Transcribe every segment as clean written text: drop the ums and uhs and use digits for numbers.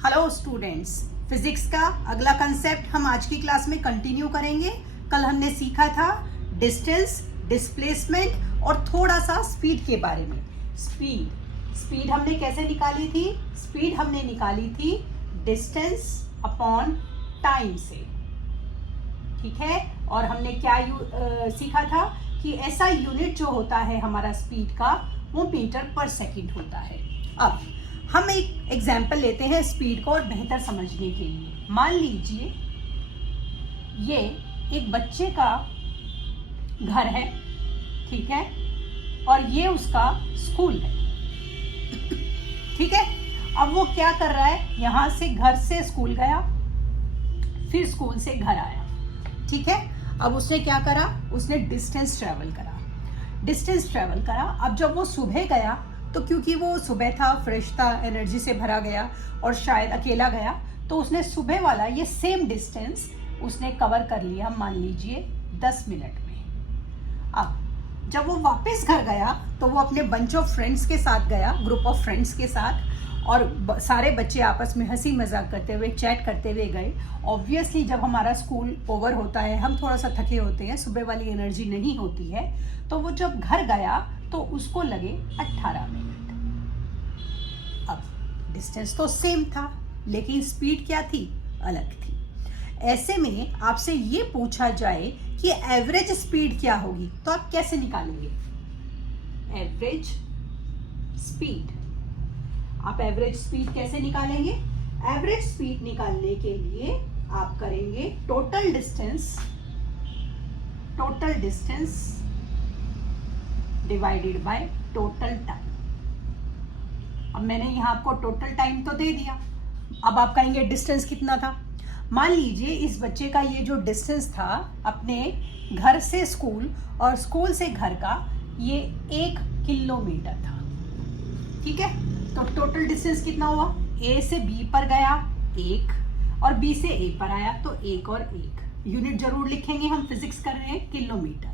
Hello students, physics का अगला concept हम आज की क्लास में कंटिन्यू करेंगे। कल हमने सीखा था डिस्टेंस, डिस्प्लेसमेंट और थोड़ा सा स्पीड के बारे में। स्पीड हमने कैसे निकाली थी? स्पीड हमने निकाली थी डिस्टेंस अपॉन टाइम से, ठीक है। और हमने क्या सीखा था कि ऐसा यूनिट जो होता है हमारा स्पीड का, वो मीटर पर सेकंड होता है। अब हम एक एग्जाम्पल लेते हैं स्पीड को और बेहतर समझने के लिए। मान लीजिए ये एक बच्चे का घर है, ठीक है, और ये उसका स्कूल है, ठीक है। अब वो क्या कर रहा है, यहां से घर से स्कूल गया, फिर स्कूल से घर आया, ठीक है। अब उसने क्या करा, उसने डिस्टेंस ट्रेवल करा। अब जब वो सुबह गया तो क्योंकि वो सुबह था, फ्रेश था, एनर्जी से भरा गया और शायद अकेला गया, तो उसने सुबह वाला ये सेम डिस्टेंस उसने कवर कर लिया, मान लीजिए 10 मिनट में। अब जब वो वापस घर गया तो वो अपने बंच ऑफ फ्रेंड्स के साथ गया, ग्रुप ऑफ फ्रेंड्स के साथ, और सारे बच्चे आपस में हंसी मजाक करते हुए, चैट करते हुए गए। ऑब्वियसली जब हमारा स्कूल ओवर होता है, हम थोड़ा सा थके होते हैं, सुबह वाली एनर्जी नहीं होती है, तो वो जब घर गया तो उसको लगे 18 मिनट। अब डिस्टेंस तो सेम था, लेकिन स्पीड क्या थी, अलग थी। ऐसे में आपसे ये पूछा जाए कि एवरेज स्पीड क्या होगी, तो आप कैसे निकालेंगे एवरेज स्पीड? आप एवरेज स्पीड कैसे निकालेंगे? एवरेज स्पीड निकालने के लिए आप करेंगे total distance divided by total time. अब मैंने यहां आपको टोटल टाइम तो दे दिया, अब आप कहेंगे डिस्टेंस कितना था। मान लीजिए इस बच्चे का ये जो डिस्टेंस था अपने घर से स्कूल और स्कूल से घर का, ये 1 किलोमीटर था, ठीक है। तो टोटल डिस्टेंस कितना हुआ? ए से बी पर गया 1 और बी से ए पर आया, तो 1 और 1। यूनिट जरूर लिखेंगे, हम फिजिक्स कर रहे हैं, किलोमीटर।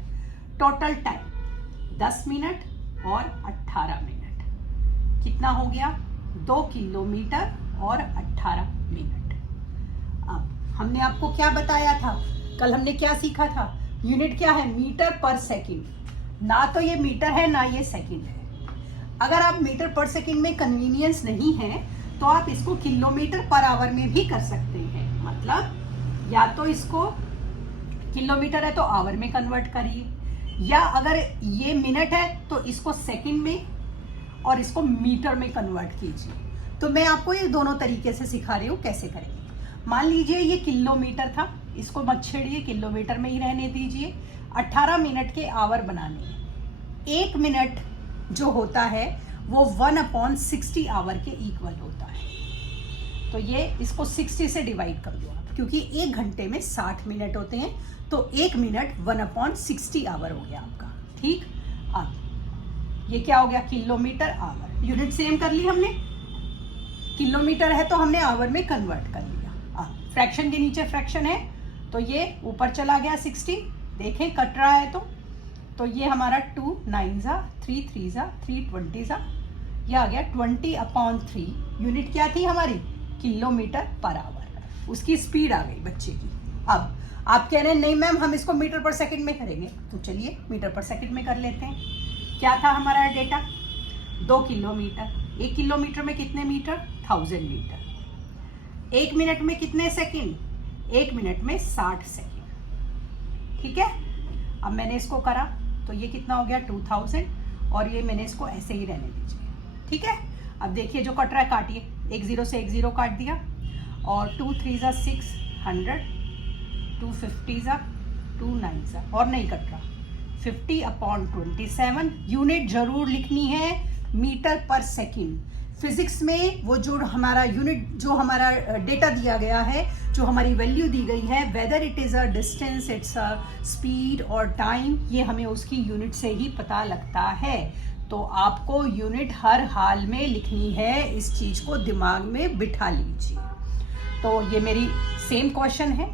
टोटल टाइम 10 मिनट और 18 मिनट, कितना हो गया? 2 किलोमीटर और 18 मिनट। अब हमने आपको क्या बताया था, कल हमने क्या सीखा था? यूनिट क्या है? मीटर पर सेकंड। ना तो ये मीटर है ना ये सेकंड है। अगर आप मीटर पर सेकंड में कन्वीनियंस नहीं है तो आप इसको किलोमीटर पर आवर में भी कर सकते हैं। मतलब या तो इसको किलोमीटर है तो आवर में कन्वर्ट करिए, या अगर ये मिनट है तो इसको सेकंड में और इसको मीटर में कन्वर्ट कीजिए। तो मैं आपको ये दोनों तरीके से सिखा रही हूँ कैसे करेंगे। मान लीजिए ये किलोमीटर था, इसको मत छेड़िए, किलोमीटर में ही रहने दीजिए। 18 मिनट के आवर बनाने, 1 मिनट जो होता है वो 1/60 आवर के इक्वल होता है। तो ये इसको 60 से डिवाइड कर दो आप, क्योंकि 1 घंटे में 60 मिनट होते हैं, तो 1 मिनट 1/60 आवर हो गया आपका, ठीक। अब ये क्या हो गया? Kilometre our. यूनिट सेम कर ली हमने, किलोमीटर है तो हमने आवर में कन्वर्ट कर लिया। अब फ्रैक्शन के नीचे फ्रैक्शन है तो ये यूपर चला गया 60, देखें कट रहा है तो ये हमारा 2 9 जा 3 3 जा 3 20 जा, ये आ गया 20/3। यूनिट क्या थी हमारी? Kilometre per hour. उसकी स्पीड आ गई बच्चे की। अब आप कह रहे हैं नहीं मैम हम इसको मीटर पर सेकंड में करेंगे, तो चलिए मीटर पर सेकंड में कर लेते हैं। क्या था हमारा डेटा? 2 किलोमीटर। 1 किलोमीटर में कितने मीटर? 1000 मीटर। 1 मिनट में कितने सेकंड? 1 मिनट में 60 सेकंड, ठीक है। अब मैंने इसको करा तो ये कितना हो गया? 2000, और ये मैंने इसको ऐसे ही रहने दीजिए, ठीक है। अब देखिए जो कट रहा है काटिए, 1 0 से 1 0 काट दिया, और 2 3 जा 6 100, 2 50 जा 2 9 जा, और नहीं कट रहा, 50/27। यूनिट जरूर लिखनी है मीटर पर सेकंड। फिजिक्स में वो जो हमारा यूनिट, जो हमारा डेटा दिया गया है, जो हमारी वैल्यू दी गई है, whether it is a distance, it's a speed और टाइम, ये हमें उसकी यूनिट से ही पता लगता है। तो आपको यूनिट हर हाल में लिखनी है, इस चीज़ को दिमाग में बिठा लीजिए। तो ये मेरी सेम क्वेश्चन है,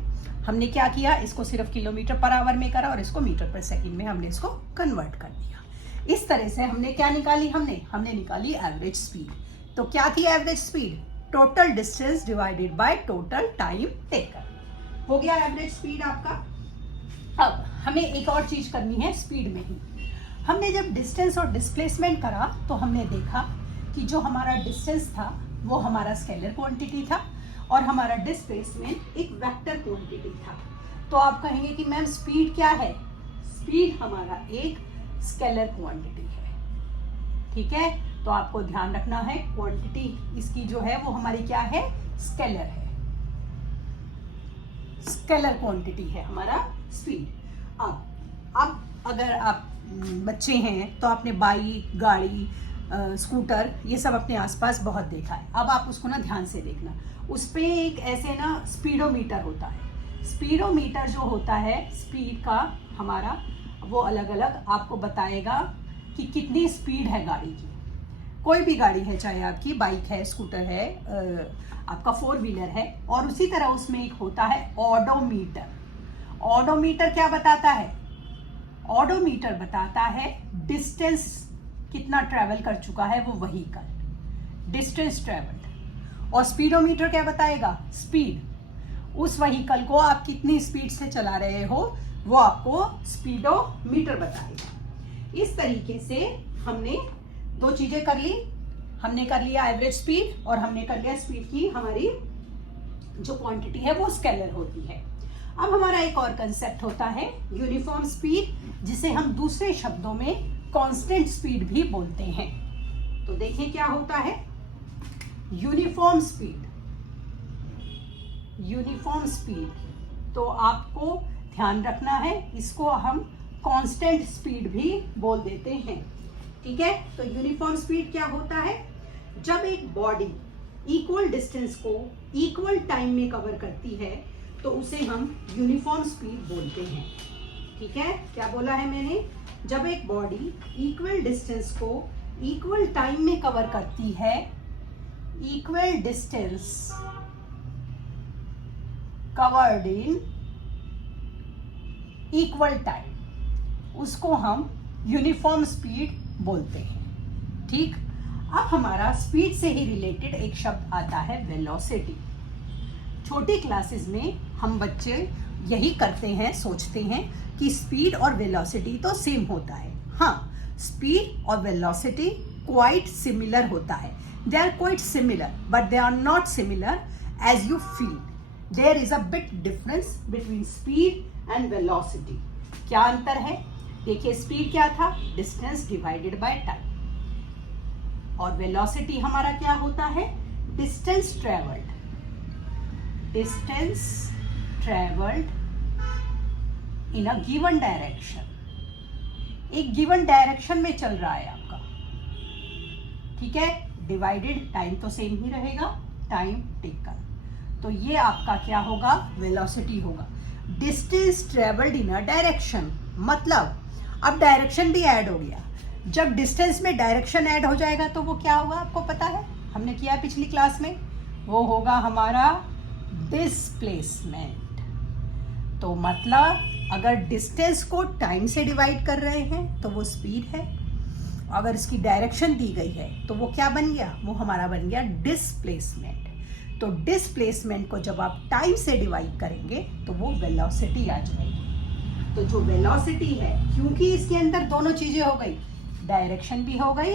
हमने क्या किया, इसको सिर्फ किलोमीटर पर आवर में करा और इसको मीटर पर सेकंड में हमने इसको कन्वर्ट कर दिया। इस तरह से हमने क्या निकाली? हमने निकाली एवरेज स्पीड। तो क्या थी average speed? Total distance divided by total time taken. हो गया एवरेज स्पीड आपका। अब हमें एक और चीज करनी है स्पीड में ही। हमने जब डिस्टेंस और डिस्प्लेसमेंट करा तो हमने देखा कि जो हमारा डिस्टेंस था वो हमारा स्केलर क्वांटिटी था और हमारा डिस्प्लेसमेंट एक वेक्टर क्वांटिटी था। तो आप कहेंगे कि मैम स्पीड क्या है? स्पीड हमारा एक स्केलर क्वांटिटी है, ठीक है। तो आपको ध्यान रखना है क्वांटिटी इसकी जो है वो हमारी क्या है? स्केलर है, स्केलर क्वांटिटी है हमारा स्पीड। अब अगर आप बच्चे हैं तो आपने बाइक, गाड़ी, स्कूटर ये सब अपने आसपास बहुत देखा है। अब आप उसको ना ध्यान से देखना, उस पे एक ऐसे ना स्पीडोमीटर होता है। स्पीडोमीटर जो होता है स्पीड का हमारा, वो अलग अलग आपको बताएगा कि कितनी स्पीड है गाड़ी की। कोई भी गाड़ी है, चाहे आपकी बाइक है, स्कूटर है, आपका 4 व्हीलर है। और उसी तरह उसमें एक होता है ऑडोमीटर। ऑडोमीटर क्या बताता है? ऑडोमीटर बताता है डिस्टेंस कितना ट्रैवल कर चुका है वो व्हीकल, डिस्टेंस ट्रैवल्ड। और स्पीडोमीटर क्या बताएगा? स्पीड, उस व्हीकल को आप कितनी स्पीड से चला रहे हो वो आपको स्पीडोमीटर बताएगा। इस तरीके से हमने 2 चीजें कर ली। हमने कर लिया एवरेज स्पीड और हमने कर लिया स्पीड की हमारी जो क्वांटिटी है वो स्केलर होती है। अब हमारा एक और कंसेप्ट होता है यूनिफॉर्म स्पीड, जिसे हम दूसरे शब्दों में कांस्टेंट स्पीड भी बोलते हैं। तो देखिए क्या होता है यूनिफॉर्म स्पीड। यूनिफॉर्म स्पीड तो आपको ध्यान रखना है, इसको हम कांस्टेंट स्पीड भी बोल देते हैं, ठीक है। तो यूनिफॉर्म स्पीड क्या होता है? जब एक बॉडी इक्वल डिस्टेंस को इक्वल टाइम में कवर करती है तो उसे हम यूनिफॉर्म स्पीड बोलते हैं, ठीक है। क्या बोला है मैंने? जब एक बॉडी इक्वल डिस्टेंस को इक्वल टाइम में कवर करती है, equal distance covered in equal time, उसको हम यूनिफॉर्म स्पीड बोलते हैं, ठीक। अब हमारा स्पीड से ही रिलेटेड एक शब्द आता है वेलोसिटी। छोटी क्लासेस में हम बच्चे यही करते हैं, सोचते हैं कि स्पीड और वेलोसिटी तो सेम होता है। हाँ, स्पीड और वेलोसिटी क्वाइट सिमिलर होता है। They are quite similar but they are not similar as you feel. There is a bit difference between speed and velocity. क्या अंतर है? देखिए स्पीड क्या था? Distance divided by time. और वेलोसिटी हमारा क्या होता है? Distance travelled. Distance travelled in a given direction. एक गिवन डायरेक्शन में चल रहा है आपका, ठीक है। डिवाइडेड टाइम तो सेम ही रहेगा, टाइम टेकन। तो ये आपका क्या होगा? वेलोसिटी होगा। Distance travelled in a direction, मतलब अब डायरेक्शन भी ऐड हो गया। जब डिस्टेंस में डायरेक्शन ऐड हो जाएगा तो वो क्या होगा? आपको पता है, हमने किया पिछली क्लास में, वो होगा हमारा डिस्प्लेसमेंट। तो मतलब अगर डिस्टेंस को टाइम से डिवाइड कर रहे हैं तो वो स्पीड है, अगर इसकी डायरेक्शन दी गई है तो वो क्या बन गया? वो हमारा बन गया डिस्प्लेसमेंट। तो डिस्प्लेसमेंट को जब आप टाइम से डिवाइड करेंगे तो वो वेलोसिटी आ जाएगी। तो जो वेलोसिटी है, क्योंकि इसके अंदर दोनों चीजें हो गई, डायरेक्शन भी हो गई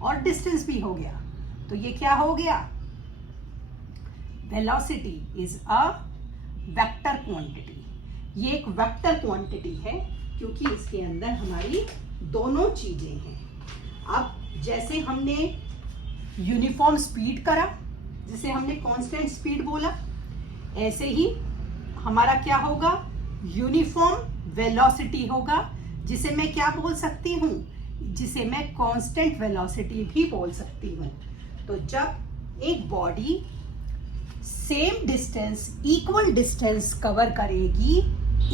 और डिस्टेंस भी हो गया, तो ये क्या हो गया? Velocity is a vector quantity. ये एक वेक्टर क्वांटिटी है क्योंकि इसके अंदर हमारी दोनों चीजें हैं। अब जैसे हमने यूनिफॉर्म स्पीड करा, जिसे हमने कांस्टेंट स्पीड बोला, ऐसे ही हमारा क्या होगा? यूनिफॉर्म वेलोसिटी होगा, जिसे मैं क्या बोल सकती हूँ? जिसे मैं कांस्टेंट वेलोसिटी भी बोल सकती हूँ। तो जब एक body same distance, equal distance cover करेगी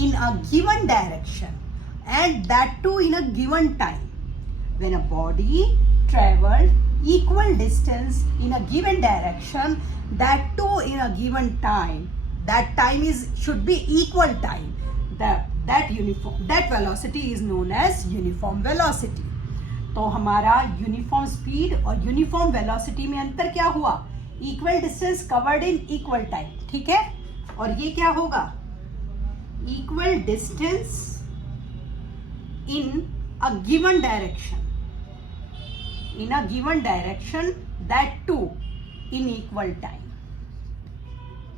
in a given direction and that too in a given time, when a body traveled equal distance in a given direction, that too in a given time, that time should be equal time, that velocity is known as uniform velocity. तो हमारा uniform speed और uniform velocity में अंतर क्या हुआ? Equal distance covered in equal time, ठीक है। और ये क्या होगा, equal distance in a given direction, in a given direction, that too in equal time.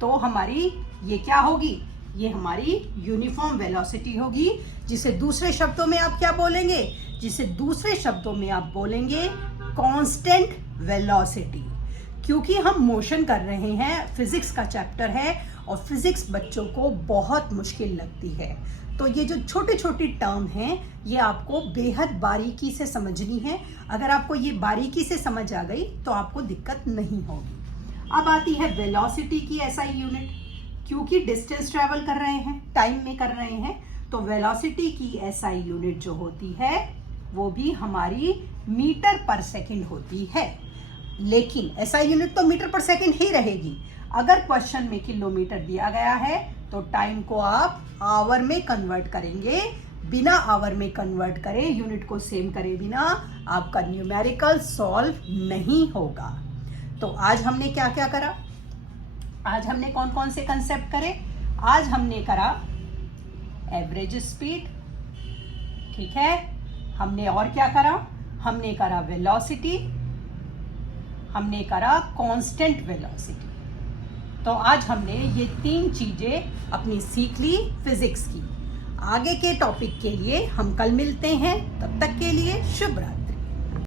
तो हमारी ये क्या होगी, ये हमारी यूनिफॉर्म वेलोसिटी होगी, जिसे दूसरे शब्दों में आप क्या बोलेंगे, जिसे दूसरे शब्दों में आप बोलेंगे कांस्टेंट वेलोसिटी। क्योंकि हम मोशन कर रहे हैं, फिजिक्स का चैप्टर है और फिजिक्स बच्चों को बहुत मुश्किल लगती है, तो ये जो छोटे छोटे टर्म हैं ये आपको बेहद बारीकी से समझनी है। अगर आपको ये बारीकी से समझ आ गई तो आपको दिक्कत नहीं होगी। अब आती है वेलोसिटी की एसआई यूनिट। क्योंकि डिस्टेंस ट्रेवल कर रहे हैं, टाइम में कर रहे हैं, तो वेलोसिटी की एसआई यूनिट जो होती है वो भी हमारी मीटर पर सेकंड होती है। लेकिन एसआई यूनिट तो मीटर पर सेकंड ही रहेगी। अगर क्वेश्चन में किलोमीटर दिया गया है तो टाइम को आप आवर में कन्वर्ट करेंगे। बिना आवर में कन्वर्ट करे, यूनिट को सेम करे बिना आपका न्यूमेरिकल सॉल्व नहीं होगा। तो आज हमने क्या क्या करा, आज हमने कौन कौन से कंसेप्ट करे। आज हमने करा एवरेज स्पीड, ठीक है। हमने और क्या करा, हमने करा वेलोसिटी, हमने करा कांस्टेंट वेलोसिटी। तो आज हमने ये 3 चीजें अपनी सीख ली फिजिक्स की। आगे के टॉपिक के लिए हम कल मिलते हैं, तब तक के लिए शुभ रात्रि।